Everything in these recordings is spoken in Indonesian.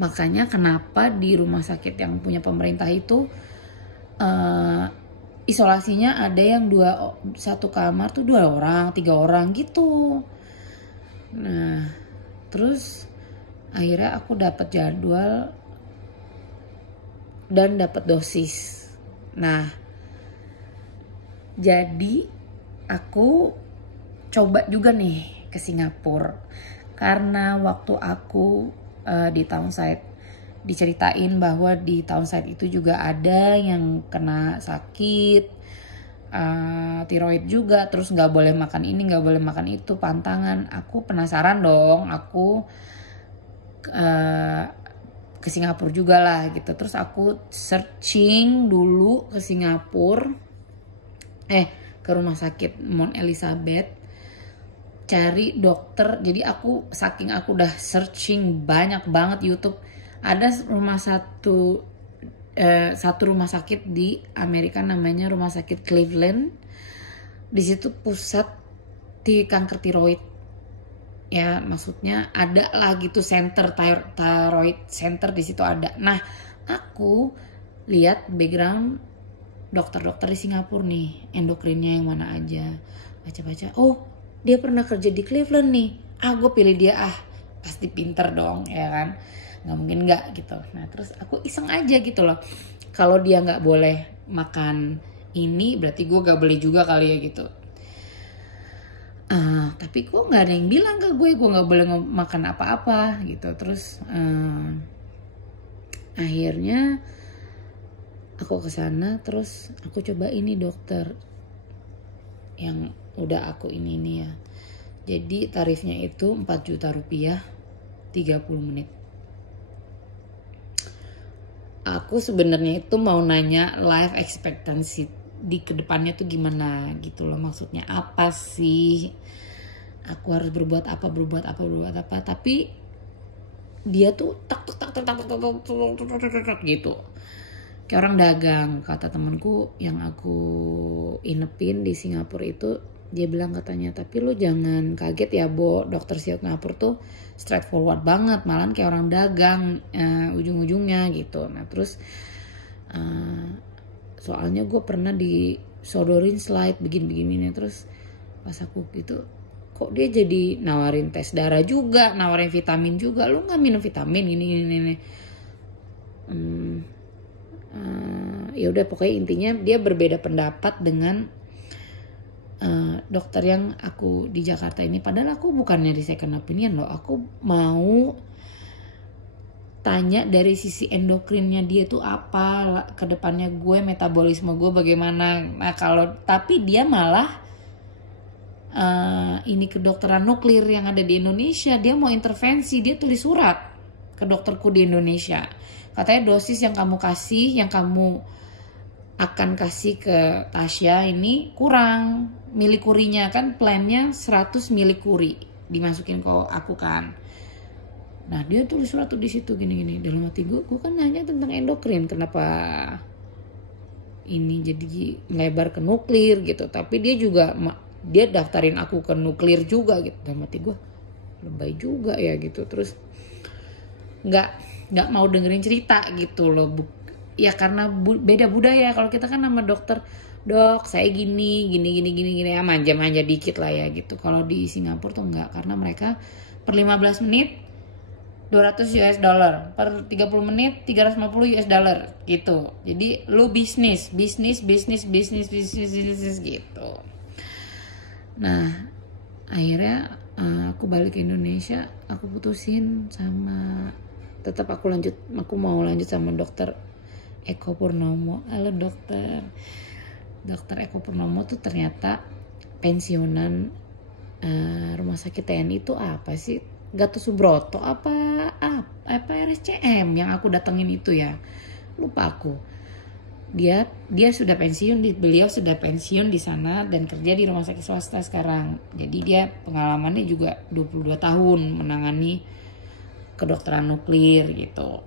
Makanya kenapa di rumah sakit yang punya pemerintah itu isolasinya ada yang satu kamar tuh 2 orang, 3 orang gitu. Nah, terus akhirnya aku dapat jadwal dan dapat dosis. Nah, jadi aku coba juga nih ke Singapura karena waktu aku di Townside diceritain bahwa di Townside itu juga ada yang kena sakit tiroid juga, terus nggak boleh makan ini, nggak boleh makan itu, pantangan. Aku penasaran dong, aku ke Singapura juga lah gitu. Terus aku searching dulu ke Singapura, ke rumah sakit Mount Elizabeth, cari dokter. Jadi saking aku udah searching banyak banget YouTube, ada satu rumah sakit di Amerika namanya Rumah Sakit Cleveland. Di situ pusat kanker tiroid. Ya, maksudnya ada lah gitu center thyroid center di situ ada. Nah, aku lihat background dokter-dokter di Singapura nih, endokrinnya yang mana aja. Baca-baca, oh dia pernah kerja di Cleveland nih. Gue pilih dia, pasti pinter dong ya kan. Nggak mungkin nggak gitu. Nah terus aku iseng aja gitu loh. Kalau dia nggak boleh makan ini, berarti gue gak boleh juga kali ya gitu. Tapi gue nggak ada yang bilang ke gue nggak boleh makan apa-apa gitu. Terus akhirnya aku kesana, terus aku coba ini dokter yang udah aku ini ya. Jadi tarifnya itu 4 juta rupiah 30 menit. Aku sebenarnya itu mau nanya life expectancy di kedepannya tuh gimana gitu loh, maksudnya apa sih, aku harus berbuat apa, tapi dia tuh tak gitu, kayak orang dagang. Kata temanku yang aku inepin di Singapura itu, dia bilang katanya, tapi lo jangan kaget ya Bo, dokter Singapura tuh straightforward banget, malah kayak orang dagang ujung-ujungnya gitu. Nah terus soalnya gue pernah disodorin slide begini-begini, terus pas aku gitu, kok dia jadi nawarin tes darah juga, nawarin vitamin juga, lo nggak minum vitamin ini. Ya udah, pokoknya intinya dia berbeda pendapat dengan dokter yang aku di Jakarta ini. Padahal aku bukannya di second opinion loh, aku mau tanya dari sisi endokrinnya dia tuh apa, kedepannya gue metabolisme gue bagaimana. Nah tapi dia malah ini kedokteran nuklir yang ada di Indonesia, dia mau intervensi, dia tulis surat ke dokterku di Indonesia, katanya dosis yang kamu kasih, yang kamu akan kasih ke Tasya ini kurang milikurinya, kan plannya 100 milikuri dimasukin ke aku kan. Nah dia tulis surat tuh di situ gini-gini. Dalam hati gue kan nanya tentang endokrin, kenapa ini jadi melebar ke nuklir gitu. Tapi dia daftarin aku ke nuklir juga gitu. Dalam hati gue lebay juga ya gitu. Terus nggak mau dengerin cerita gitu loh. Ya karena beda budaya. Kalau kita kan sama dokter, dok saya gini ya, manja dikit lah ya gitu. Kalau di Singapura tuh enggak, karena mereka per 15 menit $200 per 30 menit $350 gitu. Jadi lu bisnis gitu. Nah akhirnya aku balik ke Indonesia, aku putusin tetap aku mau lanjut sama dokter Eko Purnomo. Halo dokter Eko Purnomo tuh ternyata pensiunan rumah sakit TNI itu apa sih, Gatot Subroto apa RSCM yang aku datengin itu ya, lupa aku. Beliau sudah pensiun di sana dan kerja di rumah sakit swasta sekarang. Jadi dia pengalamannya juga 22 tahun menangani kedokteran nuklir gitu.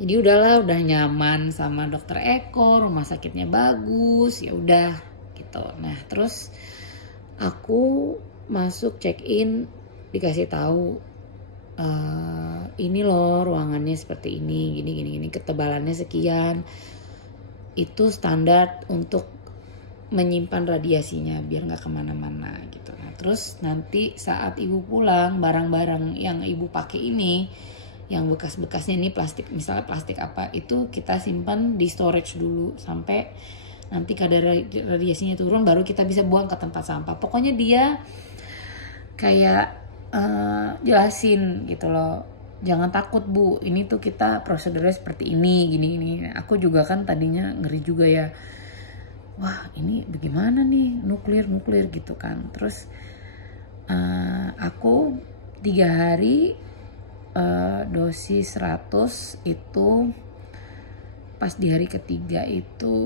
Jadi udah nyaman sama dokter Eko, rumah sakitnya bagus, ya udah gitu. Nah terus aku masuk check in, dikasih tahu ini loh ruangannya seperti ini, gini, ketebalannya sekian, itu standar untuk menyimpan radiasinya biar nggak kemana-mana gitu. Nah terus nanti saat ibu pulang, barang-barang yang ibu pakai ini, yang bekas-bekasnya ini plastik, misalnya plastik apa, itu kita simpan di storage dulu sampai nanti kadar radiasinya turun, baru kita bisa buang ke tempat sampah. Pokoknya dia kayak jelasin gitu loh, jangan takut bu, ini tuh kita prosedurnya seperti ini, gini. Aku juga kan tadinya ngeri juga ya, wah ini bagaimana nih, nuklir gitu kan. Terus aku 3 hari dosis 100 itu, pas di hari ketiga itu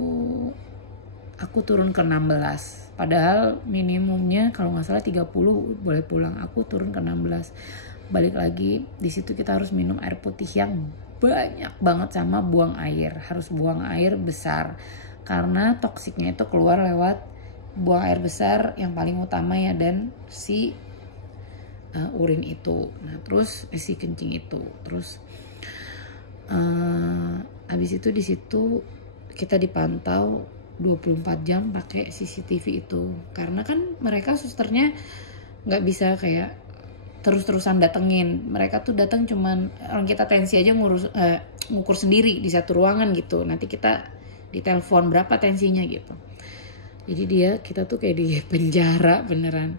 aku turun ke 16. Padahal minimumnya kalau nggak salah 30 boleh pulang. Aku turun ke 16. Balik lagi, di situ kita harus minum air putih yang banyak banget sama buang air. Harus buang air besar. Karena toksiknya itu keluar lewat buang air besar yang paling utama ya, dan si urin itu. Nah, terus si kencing itu. Terus habis itu di situ kita dipantau 24 jam pakai CCTV itu, karena kan mereka susternya nggak bisa kayak terus-terusan datengin. Mereka tuh datang cuman orang kita tensi aja ngukur sendiri di satu ruangan gitu, nanti kita ditelepon berapa tensinya gitu. Jadi kita tuh kayak di penjara beneran,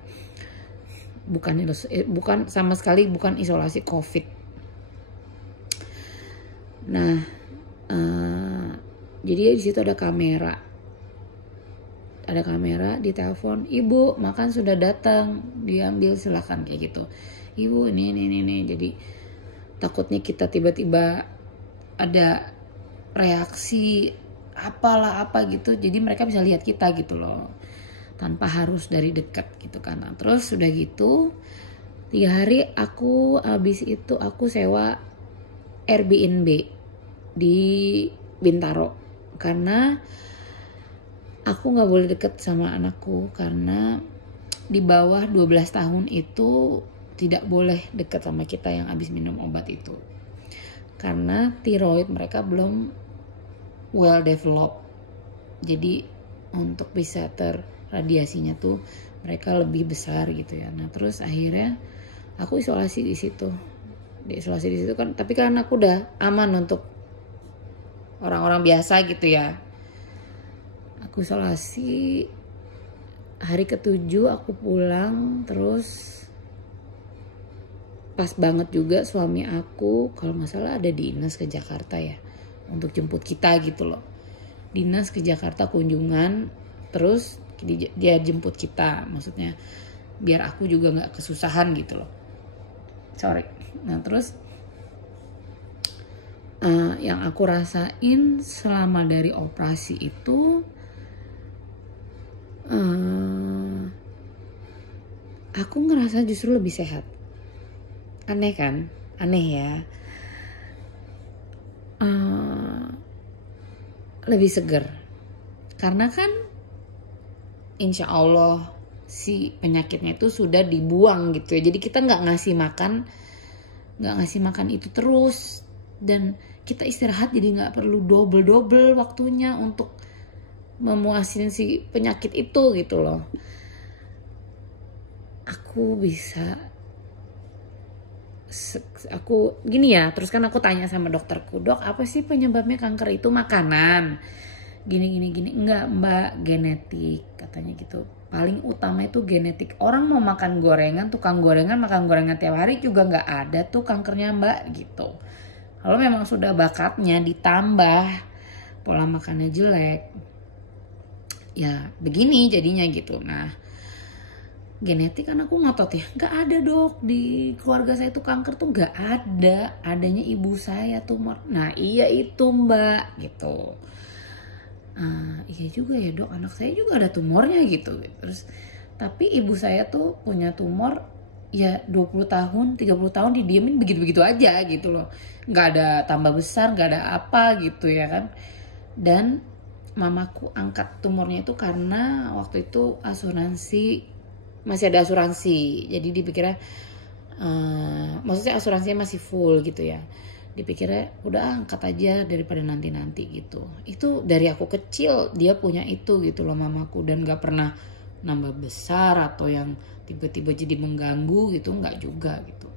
bukan sama sekali bukan isolasi COVID. Nah jadi di situ ada kamera, ditelepon, ibu makan sudah datang, diambil silakan kayak gitu. Ibu ini. Jadi takutnya kita tiba-tiba ada reaksi apalah apa gitu, jadi mereka bisa lihat kita gitu loh, tanpa harus dari dekat gitu kan. Nah, terus sudah gitu 3 hari habis itu aku sewa Airbnb di Bintaro, karena aku nggak boleh deket sama anakku, karena di bawah 12 tahun itu tidak boleh deket sama kita yang habis minum obat itu, karena tiroid mereka belum well developed. Jadi untuk bisa terradiasinya tuh mereka lebih besar gitu ya. Nah terus akhirnya aku isolasi di situ kan, tapi karena aku udah aman untuk orang-orang biasa gitu ya. Aku isolasi, hari ke-7 aku pulang. Terus pas banget juga suami aku kalau nggak salah ada dinas ke Jakarta ya, untuk jemput kita gitu loh. Dinas ke Jakarta kunjungan, terus dia jemput kita, maksudnya biar aku juga nggak kesusahan gitu loh. Nah terus yang aku rasain selama dari operasi itu, aku ngerasa justru lebih sehat. Aneh kan? Aneh ya. Lebih seger. Karena kan insya Allah si penyakitnya itu sudah dibuang gitu ya. Jadi kita nggak ngasih makan itu terus, dan kita istirahat, jadi nggak perlu double waktunya untuk memuasin si penyakit itu gitu loh. Aku gini ya, terus kan aku tanya sama dokterku, dok apa sih penyebabnya kanker itu? Makanan gini. Enggak mbak, genetik katanya gitu. Paling utama itu genetik. Orang mau makan gorengan, tukang gorengan makan gorengan tiap hari juga nggak ada tuh kankernya mbak gitu. Kalau memang sudah bakatnya ditambah pola makannya jelek, ya begini jadinya gitu. Nah genetik kan aku ngotot ya, nggak ada dok, di keluarga saya tuh kanker tuh nggak ada, adanya ibu saya tumor. Nah iya itu mbak gitu. Iya juga ya dok, anak saya juga ada tumornya gitu. Terus tapi ibu saya tuh punya tumor ya 20 tahun 30 tahun didiemin begitu-begitu aja gitu loh, nggak ada tambah besar, nggak ada apa gitu ya kan. Dan mamaku angkat tumornya itu karena waktu itu asuransi, masih ada asuransi, jadi dipikirnya maksudnya asuransinya masih full gitu ya. Dipikirnya udah angkat aja daripada nanti-nanti gitu. Itu dari aku kecil dia punya itu gitu loh mamaku, dan gak pernah nambah besar atau yang tiba-tiba jadi mengganggu gitu, nggak juga gitu.